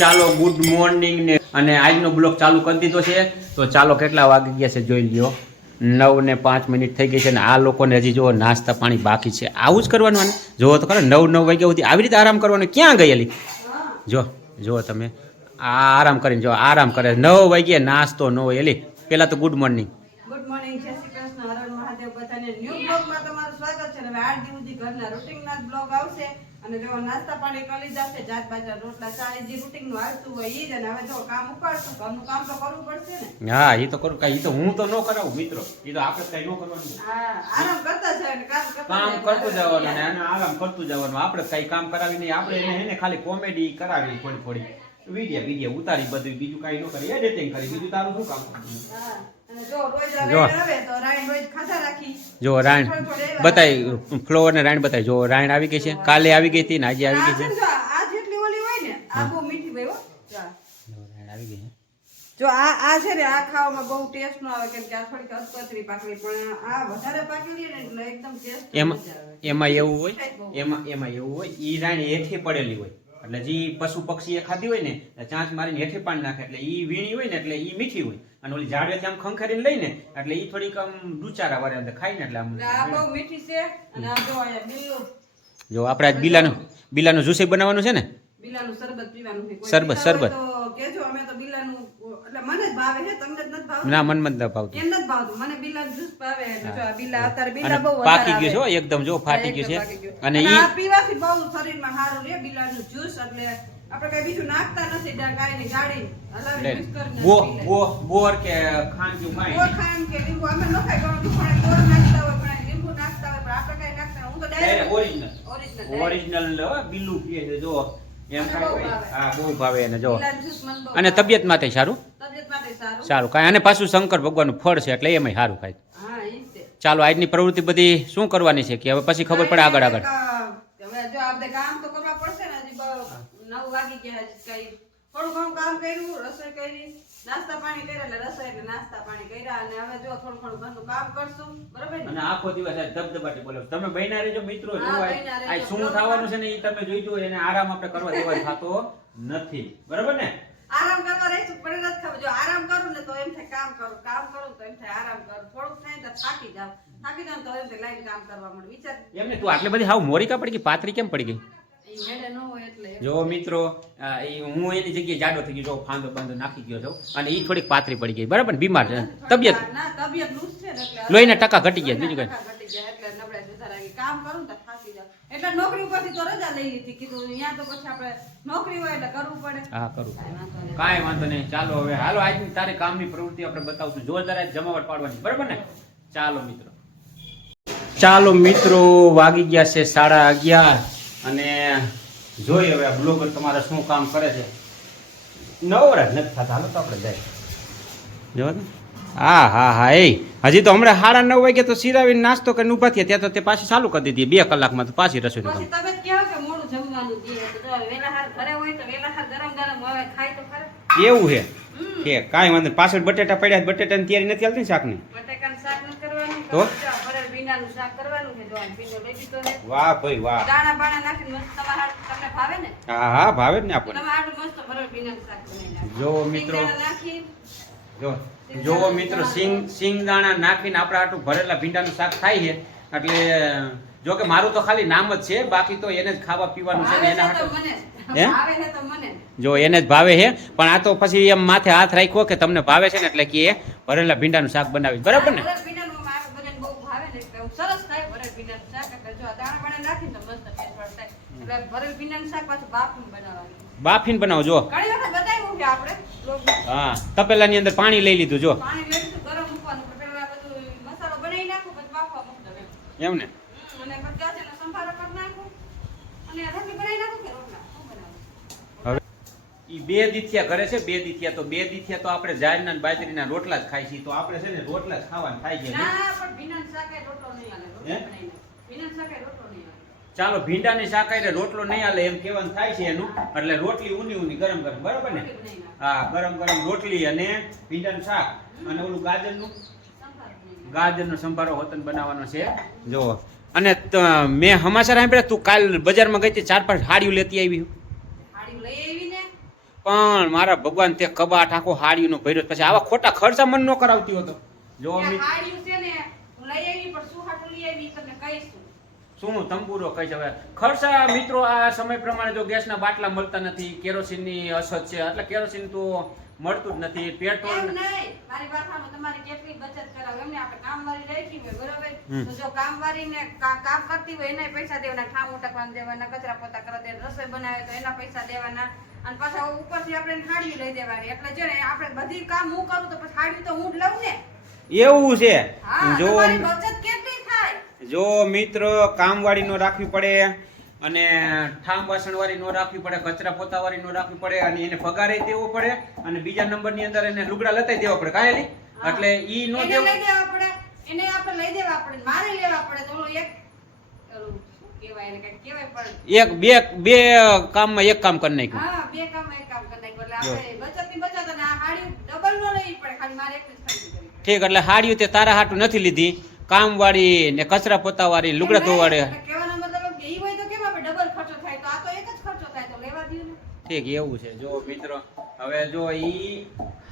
ચાલો good morning ને અને આજનો બ્લોગ ચાલુ કરી દીધો છે. તો ચાલો કેટલા વાગી ગયા છે જોઈ લ્યો. 9:05 થઈ ગઈ છે ને આ લોકોને હજી જો નાસ્તા પાણી બાકી છે. આવું જ કરવાનું આને જોવો તો ખરો 9 વાગ્યા સુધી આવી રીતે આરામ કરવાનો. ક્યાં ગયેલી જો તમે આરામ કરીને જો આરામ કરે 9 વાગ્યે નાસ્તો ન હોય. એલી પેલા તો ગુડ મોર્નિંગ. ગુડ મોર્નિંગ, જય શ્રી કૃષ્ણ, હર હર મહાદેવ. બધાને ન્યૂ બ્લોગમાં તમારું સ્વાગત છે. હવે 8 દિવસથી ઘરના રૂટિનના જ બ્લોગ આવશે અને જો નાસ્તા પાણી કરી લીધા છે, જાત બાજરા રોટલા ચા જે રૂટિનનું હાલતું હોય ઈ જ. અને હવે જો કામ ઉપાડશું, ઘરનું કામ તો કરવું પડશે ને. હા એ તો કરું કાઈ, તો હું તો ન કરાવું મિત્રો. એ તો આપણે કઈ ન કરવાનું. હા, આરામ કરતા જાય ને કામ કરતું જવાનું અને એને આરામ કરતું જવાનું. આપણે કઈ કામ કરાવી નહીં. આપણે એને ખાલી કોમેડી કરાવી થોડી વિડિયો ઉતારી બધું, બીજું કઈ ન કરી, એડિટિંગ કરી, બીજું તારું શું કામ? જો રાયણ બતાય, ફ્લોર ને રાયણ બતાય. જો રાયણ આવી ગઈ છે, કાલે આવી ગઈ હતી ને આજે આવી ગઈ છે. આ જેટલી ઓલી હોય ને આ બહુ મીઠી ભાઈ હો. રાયણ આવી ગઈ છે. જો આ છે ને આ ખાવામાં બહુ ટેસ્ટ નો આવે કેમ કે આ થોડીક અધકચરી પાકડી, પણ આ વધારે પાકેલી ને એટલે એકદમ ટેસ્ટ એમાં એવું હોય, એમાં એવું હોય ઈ રાયણ હેઠે પડેલી હોય એટલે જે પશુ પક્ષી એ ખાધી હોય ને ચાંચ મારીને હેઠે પાણી નાખે એટલે ઈ વીણી હોય ને એટલે ઈ મીઠી હોય. અને ઓલી ઝાડવેથી આમ ખંખેરીને લઈને એટલે ઈ થોડીક આમ ડુચારા વાળે અંદર ખાઈને એટલે આમ આ બહુ મીઠી છે. અને આ જો અહીંયા બિલ્લું, જો આપણે આજ બિલાનું જ્યુસ બનાવવાનું છે ને. બિલાનું શરબત પીવાનું છે. કોઈ શરબત તો કેજો, અમે તો બિલાનું એટલે મને જ ભાવે છે, તમને જ નથી ભાવતું? ના મન નથી ભાવતું. એમ નથી ભાવતું, મને બિલાનું જ્યુસ ભાવે. જો આ બિલા અત્યારે બિલા બહુ પાકી ગયું છે એકદમ, જો ફાટી ગયું છે. અને ઈ આ પીવાથી બહુ શરીરમાં સારું રહે બિલાનું જ્યુસ. એટલે આપણે કઈ બીજું નાખતા નથી, ગાયની ગાડી હલાવી મિક્સ કરીને બોર કે ખાંડ્યું કાઈ બોર ખાંડ કે લીંબુ અમે ન ખાઈ, પણ બોર નાખતા હોય, પણ લીંબુ નાખતા હોય, પણ આપણે કઈ નાખતા હું તો ડાયરેક્ટ ઓરિજિનલ બિલ્લું પીએ છે. જો એમ ખાય હા બહુ ભાવે એને. જો અને તબિયત માટે સારું, સારું કાંઈ. અને પાછું શંકર ભગવાનનું ફળ છે એટલે એમાંય સારું ખાય. ચાલો આજની પ્રવૃત્તિ બધી શું કરવાની છે કે હવે પછી ખબર પડે આગળ હવે જો આપણે કામ તો કરવા પડશે ને. હજી 9 વાગી ગયા, કઈ થોડું ઘણું કામ કર્યું, રસોઈ કરી, નાસ્તા પાણી કર્યા. એટલે રસોઈ એટલે નાસ્તા પાણી કર્યા અને હવે જો થોડું ઘણું ઘરનું કામ કરશું, બરોબર ને. અને આખો દિવસ ધબધબાટી બોલો તમે બહેના રહેજો મિત્રો. આ શું થવાનું છે ને એ તમે જોઈજો. એને આરામ આપણે કરવા દેવા થતો નથી, બરોબર ને. આરામ કરવા રહીશું પણ નથી ખબર. જો આરામ કરું ને તો એમ થાય કામ કરું તો એમ થાય આરામ કરું. થોડુંક થાય તો થાકી જાવ તો એમ થાય લાઈન કામ કરવા મળે. વિચાર એમને તું આટલી બધી હાવ મોરી કા પડી ગઈ, પાતરી કેમ પડી ગઈ? જો મિત્રો હું એની જગ્યાએ જાડો થઈ ગયો, ફાંદો બાંધો નાખી ગયો છું અને ઈ થોડીક પાતરી પડી ગઈ, બરાબર ને. બીમાર છે, તબિયત લૂઝ છે ને એટલે લોહીના ટકા ઘટી ગયા, બીજું કઈ. એટલે નબળાઈ સુધારાવી કામ કરું તો થાકી જાવ. એટલે નોકરી ઉપરથી તો રજા લઈ લીધી, કીધું અહીંયા તો પછી આપણે નોકરી હોય એટલે કરવું પડે. હા કરું, કાંઈ વાંધો નહીં. ચાલો હવે હાલો આજની તારે કામની પ્રવૃત્તિ આપણે બતાવશું. જોરદાર આજ જમાવટ પાડવાની, બરાબર ને. ચાલો મિત્રો વાગી ગયા છે 11:30 અને જોઈ હવે આ બ્લોગર તમારે શું કામ કરે છે. નવરા નથી થતા. હાલો તો આપણે જાય જો. હા એ હજી તો હમણાં 9:30 વાગે તો સિરાવીને નાસ્તો કરીને ઉભા થયા, ત્યાં તો તે પાછી ચાલુ કરી દીધી. 2 કલાકમાં તો પાછી રસોઈ પછી તમે કહો કે મોડું જમવાનું દે તો વેલાહાર ઘરે હોય તો વેલાહાર ગરમ હવે ખાય તો ખરા. એવું છે કે કાંઈ વાંધો. પાછળ બટેટા પડ્યા, બટેટાની તૈયારી નથી હાલતી ને શાકની? બટેકાનું શાક નથી કરવાનું તો ભરેલ ભીંડાનું શાક કરવાનું છે. જો આ ભીંડો લઈ દીધો છે. વાહ ભાઈ વાહ. દાણા બાણા નાખીને મસ્ત તમારા તમને ભાવે ને? હા ભાવે જ ને આપણને. તમારું મસ્ત ભરેલ ભીંડાનું શાક બનાવી જો મિત્રો નાખી જો મિત્રો સિંગ દાણા નાખીને આપણા આટલું ભરેલા ભીંડાનું શાક થાય છે. એટલે જો કે મારું તો ખાલી નામ જ છે, બાકી તો એને જ ખાવા પીવાનું છે ને એના જો એને જ ભાવે છે. પણ આ તો પછી એમ માથે હાથ રાખ્યો કે તમને ભાવે છે ને એટલે કે એ ભરેલા ભીંડાનું શાક બનાવી, બરાબર ને. બાફીને બનાવો. જો હા તપેલાની અંદર પાણી લઈ લીધું. જો એમ ને. હવે ઈ 2 દીથિયા ઘરે છે. 2 દીથિયા તો 2 દીથિયા તો આપણે જારના ને બાજરીના રોટલા જ ખાઈ છીએ. તો આપણે છે ને રોટલા જ ખાવાનું થાય છે. ચાલો ભીંડાની શાક એટલે રોટલો નહીં હાલે એમ કહેવાનું થાય છે એનું. એટલે રોટલી ઊની ગરમ બરાબર ને. હા ગરમ રોટલી અને ભીંડાનું શાક અને ઓલું ગાજરનો સંભારો હોતન બનાવવાનો છે. જો અને મેં સમાચાર સાંભળ્યા તું કાલ બજારમાં ગઈ હતી 4-5 હાડીઓ લેતી આવી. પણ મારા ભગવાન તે કબાટ આખો હાડીનો ભર્યો પછી આવા ખોટા ખર્ચા મન ન કરાવતી હતો જો ત્યાં હાડિયું છે ને હું લઈ આવી પણ શું હાટું લઈ આવી તમને કહીશું. શું તંબુરો કહીશ હવે ખર્ચા મિત્રો આ સમય પ્રમાણે જો ગેસના બાટલા મળતા નથી કેરોસીનની અછત છે એટલે કેરોસીન તો મળતું જ નથી પેટ્રોલ એમ નહીં, મારી વાત સાંભળો, તમારે કેટલી બચત કરાવો એમને આપણે કામવાળી રાખી હોય બરોબર, તો જો કામવાળીને કામ કરતી હોય એના પૈસા દેવાના, ઠામ ઉટકવાના દેવાના, કચરા પોતા કરવા દેવાના, રસોઈ બનાવે તો એના પૈસા દેવાના અને પાછા ઉપરથી આપણે હાડી લઈ દેવાની. એટલે જો ને આપણે બધી કામ હું કરું તો પછી હાડી તો હું જ લઉં ને. એવું છે હા, જો તમારી બચત કેટલી થાય. જો મિત્ર કામવાળી નો રાખવી પડે અને ઠામ વાસણવાળી નો રાખવી પડે, કચરા પોતાવાળી નો રાખવી પડે અને એને પગારે દેવો પડે અને બીજા નંબરની અંદર એને લુગડા લતાઈ દેવા પડે કાંઈ એટલે ઈ નો એને દેવું લઈ દેવા પડે, એને આપણે લઈ દેવા પડે, મારે લેવા પડે તો ઓલું એક ઓલું શું કહેવાય એને કંઈક કહેવાય પડે. બે કામમાં એક કામ કરી નાખ્યું. હા, બે કામ એક કામ કરી નાખ્યું. એટલે આપણે બચતની બચત અને આ હાડી ડબલ નો લેવી પડે, ખાલી મારે એક જ ખરીદી કરવી. ઠીક એટલે હાડિયું તે તારા હાટું નથી લીધી, કામવાળી ને કચરા પોતાવાળી લુગડા ધોવાડે. એટલે કહેવાનો મતલબ કે ઈ હોય તો કેમ આપણે ડબલ ખર્ચો થાય, તો આ તો એક જ ખર્ચો થાય તો લેવા દ્યો ને. ઠીક એવું છે જો મિત્રો હવે જો ઈ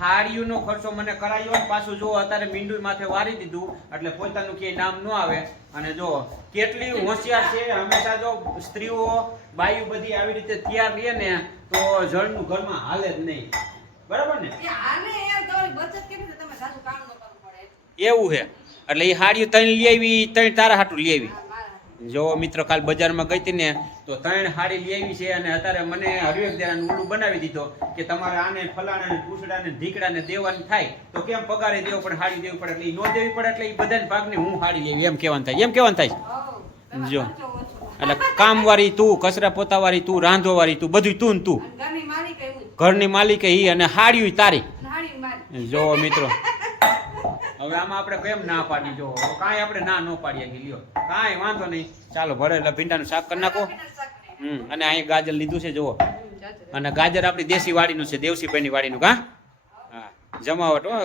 હાડિયુંનો ખર્ચો મને કરાયો ને પાછું જો અત્યારે મીંડું માથે વારી દીધું એટલે પોતાનું ક્યાંય નામ ન આવે. અને જો કેટલી હોશિયાર છે, હંમેશા જો સ્ત્રીઓ બાયુ બધી આવી રીતે તૈયાર રહે ને તો જળનું ઘરમાં હાલે જ નહીં, બરાબર ને? એ હાલે યાર, તમારી બચત કેવી રીતે તમે સાચું કામ ન કરવું પડે. એવું છે એટલે એ હાડિયું ત્રણ લઈ આવી, ત્રણ તારા હાટું લઈ આવી. હા, મારા. જો મિત્ર કાલ બજારમાં ગઈ હતી ને તો 3 હાડી લઈ આવી છે અને અત્યારે મને હરવેક દેવાનું ઉલું બનાવી દીધો કે તમારે આને ફલાણા ને પૂછડાને ઢીકડાને દેવાની થાય તો કેમ પગારે દેવો પડે, હાડી દેવી પડે, એટલે ઈ નો દેવી પડે એટલે ઈ બધાને ભાગને હું હાડી લેવી એમ કહેવાનું થાય, એમ કહેવાનું થાય. હોવ, તમારો જો. ખર્ચો ઓછો. એટલે કામવાળી તું, કચરા પોતાવાળી તું, રાંધોવાળી તું, બધું તું ને તું, અને ઘરની માલિક એવું જ. ઘરની માલિક ઈ અને હાડિયું તારી. અને હાડી માલિક. જો મિત્રો હવે આમાં આપણે કેમ ના પાડી, જો કાંઈ આપણે ના ન પાડીએ કે લ્યો કાંઈ વાંધો નહીં, ચાલો ભરેલા ભીંડાનું શાક કરી નાખો. અને અહીં ગાજર લીધું છે જુઓ, અને ગાજર આપણી દેશી વાડીનું છે, દેવસીભાઈની વાડીનું. હા જમાવટ હો,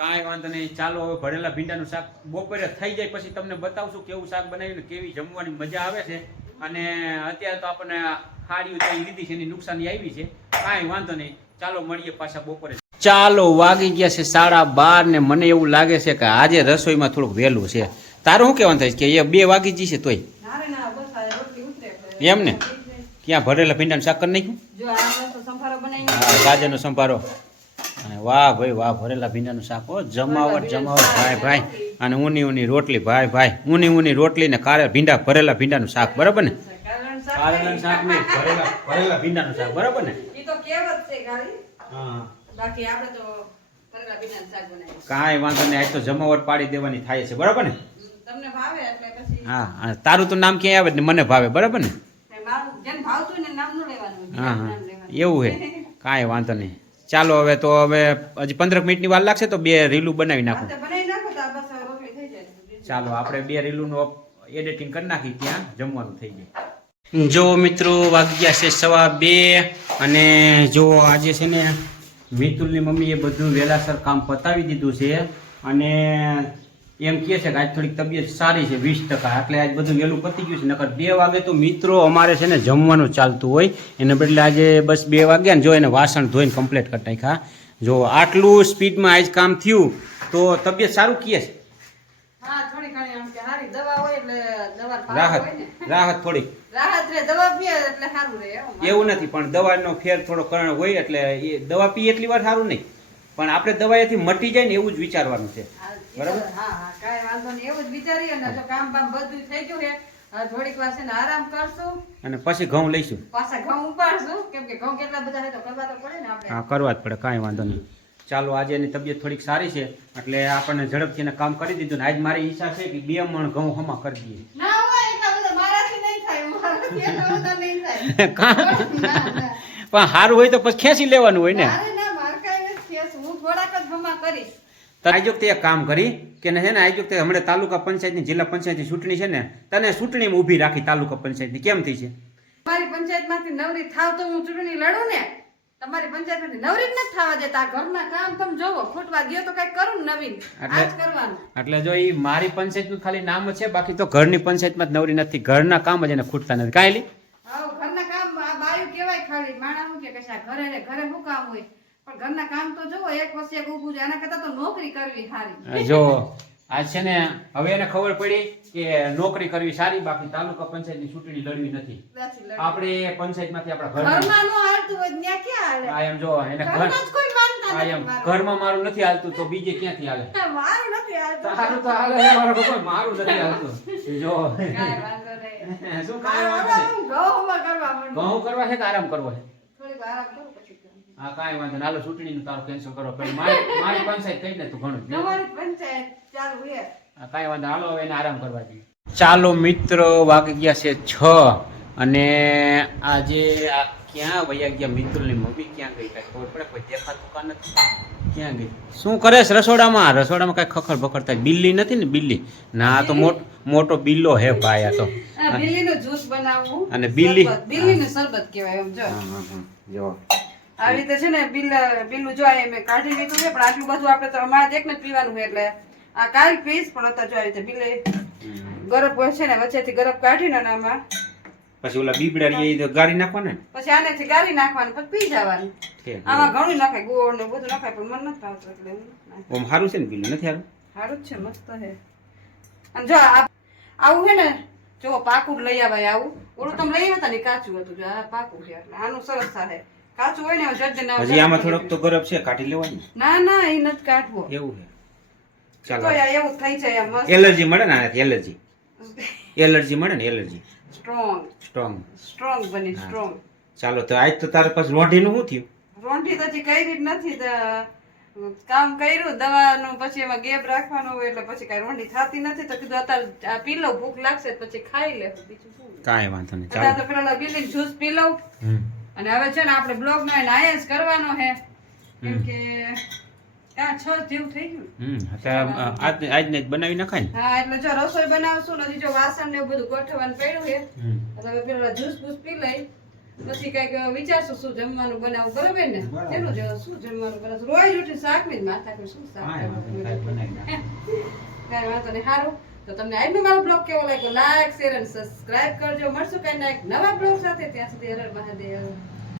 કાંઈ વાંધો નહીં. ચાલો હવે ભરેલા ભીંડાનું શાક બપોરે થઈ જાય પછી તમને બતાવશું કેવું શાક બનાવ્યું ને કેવી જમવાની મજા આવે છે. અને અત્યારે તો આપણને હાડીઓ તો લીધી છે એની નુકસાની આવી છે, કાંઈ વાંધો નહીં. ચાલો મળીએ પાછા બપોરે. ચાલો વાગી ગયા છે 12:30 ને મને એવું લાગે છે કે આજે રસોઈમાં થોડુંક વહેલું છે. તારું શું કહેવાનું થાય કે એ 2 વાગી જશે તોય ના રે ના, બસ આ રોટલી ઉતરે એટલે. એમ ને? ક્યાં ભરેલા ભીંડાનું શાક કરી નાખ્યું? જો આ મસ્ત સંભારો બનાવીને. હા ગાજરનો સંભારો. અને વાહ ભાઈ વાહ, ભરેલા ભીંડાનું શાક હો, જમાવટ જમાવટ ભાઈ. અને ઊની રોટલી ભાઈ, ઊની રોટલી ને ભીંડા ભરેલા ભીંડાનું શાક, બરાબર ને? કારેલાનું શાક નહીં, ભરેલા ભીંડાનું શાક, બરાબર ને? ઈ તો કહેવત છે ખાલી. હા બાકી આપણે તો ભરેલા ભીંડાનું શાક બનાવીએ. કાંઈ વાંધો નહીં, આજ તો જમાવટ પાડી દેવાની થાય છે, બરાબર ને? તમને ભાવે એટલે પછી. હા અને તારું તો નામ ક્યાંય આવે ને મને ભાવે, બરાબર ને? મારું જેને ભાવતું ને નામ નું લેવાનું. હા નામ હા લેવાનું. એવું છે, કાંઈ વાંધો નહીં. ચાલો હવે તો હવે હજી 15 મિનિટની વાર લાગશે તો 2 રીલું બનાવી નાખું. આ તો બનાવી નાખો તો આ બસ હવે રોટલી થઈ જાય. ચાલો આપણે 2 રીલુંનું એડિટિંગ કરી નાખી, ત્યાં જમવાનું થઈ જાય. જો મિત્રો વાગ્યા છે 2:15 અને જો આજે છે ને મિતુલની મમ્મીએ બધું વહેલાસર કામ પતાવી દીધું છે અને એમ કહે છે કે આજ થોડીક તબિયત સારી છે 20%, એટલે આજ બધું વહેલું પતી ગયું છે. નકર 2 વાગે તો મિત્રો અમારે છે ને જમવાનું ચાલતું હોય, એને બદલે આજે બસ 2 વાગ્યા ને જો એને વાસણ ધોઈને કમ્પ્લીટ કરી નાખ્યા. જો આટલું સ્પીડમાં આજ કામ થયું તો તબિયત સારું કહે છે. હા, થોડી ઘણી આમ કે હારી દવા હોય એટલે દવા ભાવ હોય ને. રાહત થોડીક રાહત રે, દવા પીએ એટલે સારું રહે. એવું નથી, પણ દવાનો ફેર થોડો કરણ હોય એટલે એ દવા પીએ એટલી વાર સારું નહીં, પણ આપણે દવાઈથી મટી જાય ને એવું જ વિચારવાનું છે, બરાબર? હા હા, કાંઈ વાંધો નહીં, એવું જ વિચારીએ ને. જો કામ બામ બધું થઈ ગયું છે, હવે થોડીક વાર છે ને આરામ કરશું, અને પછી ઘઉં લઈશું. પાછા ઘઉં ઉપાડશું, કેમ કે ઘઉં કેટલા બધા છે તો કરવા તો પડે ને આપણે. હા કરવા જ પડે, કાંઈ વાંધો નહીં. ચાલો આજે એની તબિયત થોડીક સારી છે એટલે આપણને ઝડપથી એને કામ કરી દીધું ને આજ મારી ઈચ્છા છે કે 2 મણ ઘઉં હમા કરી દઈએ. ના હોય એટલા બધા મારાથી નહીં થાય, મારાથી એટલા બધા નહીં થાય. ના, ના. પણ સારું હોય તો પછી ખેંચી લેવાનું હોય ને. મારે ના, મારે કાંઈ નથી ખેસ, હું થોડાક જ હમા કરીશ. તો આજ વખતે એક કામ કરી કે ને છે ને આજ વખતે હમણાં તાલુકા પંચાયતની જિલ્લા પંચાયતની ચૂંટણી છે ને, તને ચૂંટણીમાં ઊભી રાખી તાલુકા પંચાયતની. કેમ થઈ છે? તમારી પંચાયતમાંથી નવરી થાવ તો હું ચૂંટણી લડું ને. તમારી પંચાયતમાંથી નવરી જ નથી થવા દેતા. આ ઘરના કામ તમે જોવો, ખૂટવા ગયો તો કઈ કરું ને નવીન, આ જ કરવાનું. એટલે જો એ મારી પંચાયતનું ખાલી નામ જ છે, બાકી તો ઘરની પંચાયતમાં જ નવરી નથી. ઘરના કામ જ એને ખૂટતા નથી. કાંઈ લી હાવ ઘરના કામ આ બાયું કહેવાય ખાલી. ખાલી માણસ શું કે આ ઘરે ને ઘરે શું કામ હોય પણ ઘરના કામ તો જોવો એક પછી એક ઊભું છે આના કરતા તો નોકરી કરવી સારી જો આજ છે ને હવે એને ખબર પડી કે નોકરી કરવી સારી, બાકી તાલુકા પંચાયતની ચૂંટણી લડવી નથી. આપણે પંચાયતમાંથી આપણા ઘરમાં નો હાલતું હોય ત્યાં ક્યાં હાલે? આ એમ જો એને ઘરમાં જ કોઈ માનતા આ નથી એમ મારું. ઘરમાં મારું નથી હાલતું તો બીજે ક્યાંથી હાલે? મારું નથી હાલતું. તારું તો હાલે છે, મારો ભગવાન, મારું નથી હાલતું. જો કાંઈ વાંધો નહીં. શું કાંઈ વાંધો નહીં. ઘઉંમાં કરવા માંડું. ઘઉં કરવા છે કે આરામ કરવો છે? થોડીક આરામ કરું પછી કરું. હા કાંઈ વાંધો નહીં. હાલો ચૂંટણીનું તારું કેન્સલ કરો. પછી મારી પંચાયત કહી દે તું ઘણું. તમારી પંચાયત ચાલુ છે. હા, કાંઈ વાંધો. હાલો હવે એને આરામ કરવા દઈએ. ચાલો મિત્રો, વાગી ગયા છે 6 અને આજે આ ક્યાં વયા ગયા મિત્રોની મમ્મી ક્યાં ગઈ કાંઈ ખબર પડે? કોઈ દેખાતું કા નથી. ક્યાં ગઈ? શું કરે છે રસોડામાં? રસોડામાં કાંઈ ખખડ બખડ થાય? બિલ્લી નથી ને? બિલ્લી ના, આ તો મોટો બિલ્લો હે ભાઈ. આ તો આ બિલ્લીનું જ્યુસ બનાવવું અને બિલ્લીનું શરબત કહેવાય એમ. જો આવી રીતે છે ને બિલ્લું જો આ મેં કાઢી લીધું છે, પણ આટલું બધું આપણે તો અમારે એકને જ પીવાનું છે એટલે આ કાલ પીસ. પણ અત્યારે જો આવી રીતે બિલ્લે ગરબ છે ને વચ્ચેથી ગરબ કાઢીને અને આમાં પછી ઓલા બીબડા એ ગાળી નાખવાના ને, પછી આનેથી ગાળી નાખવાનું પછી પી જવાનું. આમાં ઘણું નખાય, ગોળ ને બધું નખાય, પણ મને નથી ભાવતું એટલે હું નથી નાખતી. ઓમ સારું છે ને બિલ્લું? નથી સારું? સારું જ છે, મસ્ત છે. અને જો આવું છે ને, જો પાકું લઈ આવાય આવું. ઓલું તમે લઈ આવ્યા હતા ને કાચું હતું, જો આ પાકું છે એટલે આનું સરસ થાય. કાચું હોય ને જજ ના. હજી આમાં થોડોક તો ગરબ છે, કાઢી લેવાની. ના ના, એ નથી કાઢવો. એવું છે. તો ચાલો, યાર એવું થઈ જાય આમ મસ્ત. એલર્જી મળે ને આનાથી? એલર્જી મળે ને? એલર્જી સ્ટ્રોંગ બની સ્ટ્રોંગ. ચાલો તો આજ તો તારે પછી રોઢીનું શું થયું? રોંઢી તો હજી કઈ રીત નથી. કામ કર્યું દવાનું, પછી એમાં ગેપ રાખવાનો હોય એટલે પછી કઈ રોંઢી થતી નથી. તો કીધું અત્યારે આ પી લઉં, ભૂખ લાગશે પછી ખાઈ લે. બીજું શું? કાંઈ વાંધો નહીં. અત્યારે તો પેલા બિલ્ડિંગ જ્યુસ પી લઉં. અને હવે છે ને આપણે બ્લોગ નો આયસ કરવાનો છે કેમ કે ત્યાં 6 જેવું થઈ ગયું. આજને જ બનાવી નખાય ને. હા, એટલે જો રસોઈ બનાવશું ને હજી જો વાસણ ને એવું બધું ગોઠવવાનું પડ્યું છે. એટલે પેલા જ્યુસ બૂસ પી લઈ પછી કઈક વિચારશું શું જમવાનું બનાવું. બરોબર ને? એનું જ શું જમવાનું બનાવશું. રોજ ઉઠી શાક ની જ માથા કરું. શું શાક કાંઈ વાંધો નહીં. સારું, તો તમને આજનો મારો બ્લોગ કેવો લાગ્યો લાઈક શેર અને સબસ્ક્રાઇબ કરજો. મળશું કઈ ના એક નવા બ્લોગ સાથે. ત્યાં સુધી હર હર મહાદેવ.